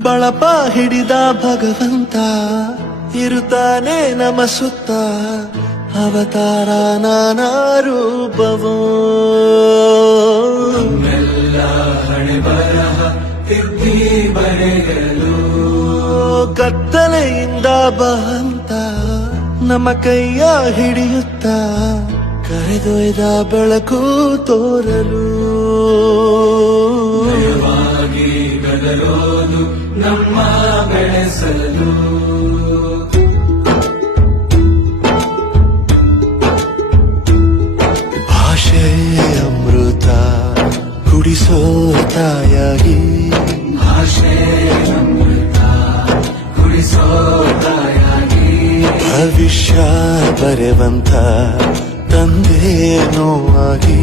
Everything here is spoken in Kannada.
ಬಳಪ ಹಿಡಿದ ಭಗವಂತ ಇರುತ್ತಾನೆ ನಮ ಸುತ್ತ ಅವತಾರ ನಾನಾ ರೂಪವೋ ಎಲ್ಲ ಹಣೆ ಬರಹ ತಿದ್ದಿ ಬರೆಯಲು ಕತ್ತಲೆಯಿಂದ ಬಹಂತ ನಮ್ಮ ಕೈಯ ಹಿಡಿಯುತ್ತ ಕರೆದೊಯ್ದ ಬೆಳಕು ತೋರಲು ನಯವಾಗಿ ಗದರೋದು ನಮ್ಮ ಬೆಳೆಸಲು ಭಾಷೆ ಅಮೃತ ಕುಡಿಸೋ ತಾಯಾಗಿ ಭಾಷೆ ಅಮೃತ ಕುಡಿಸೋ ತಾಯಾಗಿ ಭವಿಷ್ಯ ಬರೆವಂತ ತಂದೆ ನೋವಾಗಿ